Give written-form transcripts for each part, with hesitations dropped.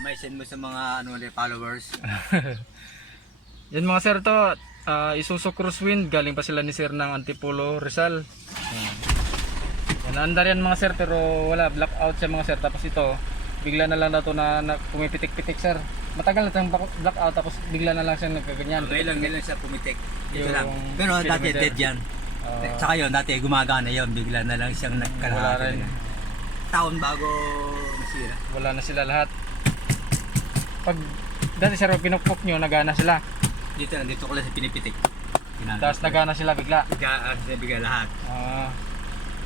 May send mo sa mga followers. Yan mga sir to, Isuzu Crosswind, galing pa sila ni sir ng Antipolo, Rizal. Yan, naandar yan mga sir, pero wala, blackout siya mga sir. Tapos ito, bigla na lang na to na pumipitik-pitik sir. Matagal na siyang blackout, tapos bigla na lang siya nagkaganyan. Ngayon lang siya pumitik. Ito Yung lang. Pero dati speedometer. dead yan. Saka yun, dati gumagana yun. Bigla na lang siyang Wala nagkalahati. rin. Taon bago nasira. Wala na sila lahat. Pag dati sir, pinukpok nyo, nagana sila. Dito ko lang sa pinipitik. Tapos nagana sila bigla. Bigla lahat. Ah,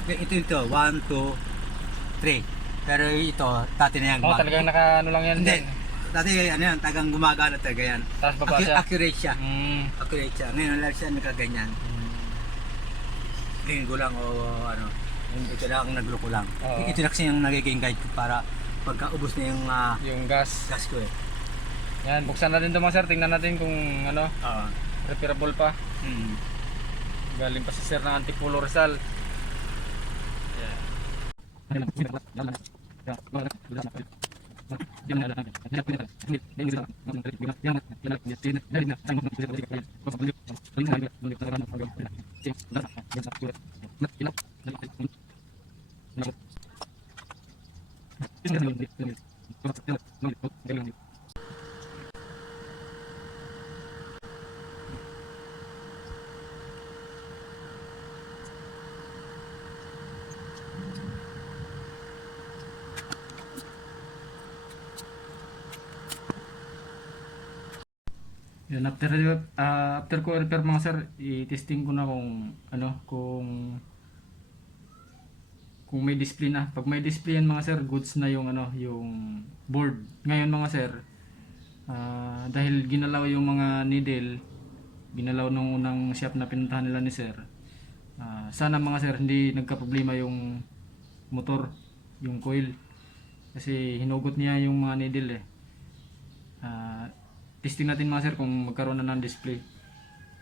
Ito, 1, 2, 3. Pero ito, dati na yan. oh, talagang naka ano lang yan. Hindi. Din. Dati ano yan, tagang gumagana talaga yan. Tapos baba siya. Accurate siya. Mm. Accurate siya. Ngayon lang siya nagkaganyan. Linggo lang o ano. Ito lang ang nagloko lang. Oo. Ito na kasi yung nagiging guide ko para pagka ubos na Yung gas. gas ko eh. Yan, buksan natin ito mga sir. Tingnan natin kung ano, Oo. repairable pa. Hmm. Galing pa si sir ng Antipolo, Rizal. Yan, after ko repair mga sir, i-testing ko na kung ano, kung may display na. Pag may display yan mga sir, goods na yung ano, yung board. Ngayon mga sir, dahil ginalaw yung mga needle, ginalaw nung unang shop na pinuntahan nila ni sir. Sana mga sir hindi nagka-problema yung motor, yung coil. Kasi hinugot niya yung mga needle eh. Testing natin mga sir kung magkaroon na ng display.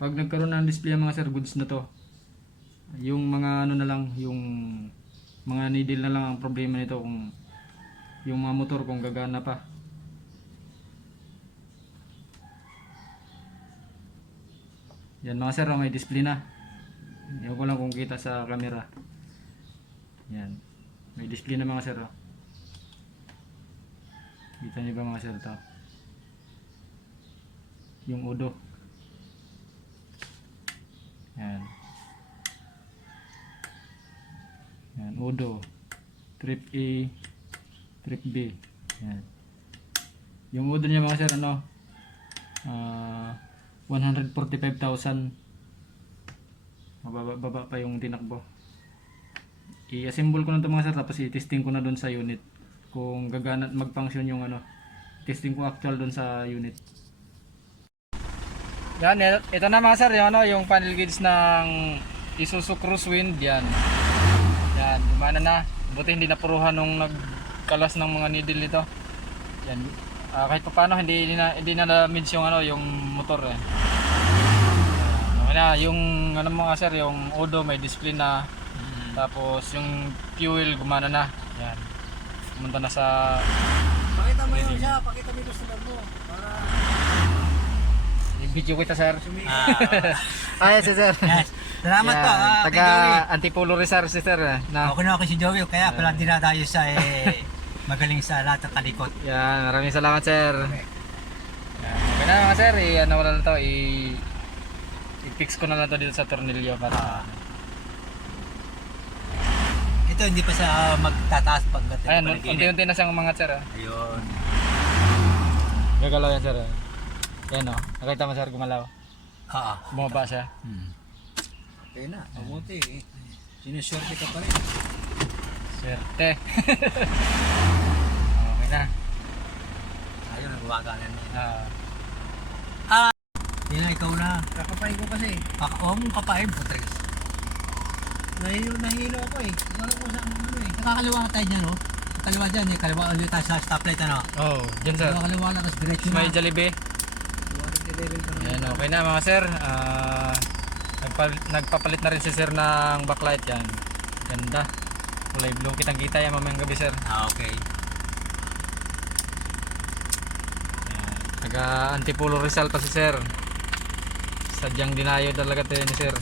Pag nagkaroon na ng display ang mga sir, goods na to. Yung mga ano na lang, yung mga needle na lang ang problema nito, kung yung mga motor kung gagana pa. Yan mga sir, may display na. Ewan ko lang kung kita sa camera. Yan. May display na mga sir. Kita niyo ba mga sir to? Yung udo. Yan. Yan, udo. Trip A, trip B. Yan. Yung udo niya mga sir, ano? 145,000. Mababa pa yung tinakbo. I-assemble ko na ito mga sir, tapos i-testing ko na doon sa unit. Kung gagana at mag-function yung ano. Testing ko actual doon sa unit. Yan, ito na mga sir, yung, ano, yung panel gauge ng Isuzu Crosswind. Yan. Yan, gumana na. Buti hindi napuruhan nung nagkalas ng mga needle nito. Yan. Kahit pa paano hindi na damage yung ano, yung motor eh. Okay na, yung ano mga sir, yung odo may display na. Tapos yung fuel gumana na. Yan. Pumunta na sa Pakita mo yun siya, pakita mo yung sunod mo. Para... video kita sir. Ay si sir. Yes. Salamat po. Taga Antipolo Rizal si sir. Na. Ako na ako si Joey, kaya pala dinadayo sa magaling sa lahat ng kalikot. Yan, maraming salamat sir. Yan, okay na mga sir, ano ko na to, i-fix ko na lang to dito sa tornilyo para Ito hindi pa sa magtataas pagdating. ayan, unti-unti na siyang umangat sir. Ayun. Gagalaw yan sir. Yan o, nakita mo sir gumalaw. Bumaba siya. Okay na, mabuti eh. Sinuswerte ka pa rin. Swerte. Okay na. Ayun, nagwaga na niya. Yan na, ikaw na. Kakapain ko kasi. Oo, mong kapain po, Tres. Nahilo ako eh. Ano ko sa ano eh. Nakakaliwa na tayo dyan, no? Kaliwa dyan, eh. Kaliwa ulit tayo sa stoplight, ano? Oh, dyan sir. Kaliwa na, tapos diretso na. May Jollibee. Yan, okay na mga sir. Nagpapalit na rin si sir ng backlight yan. Ganda. Kulay blue. Kitang kita yan mamayang gabi sir. Okay. Taga Antipolo Rizal pa si sir. Sadyang dinayo talaga tayo ni sir.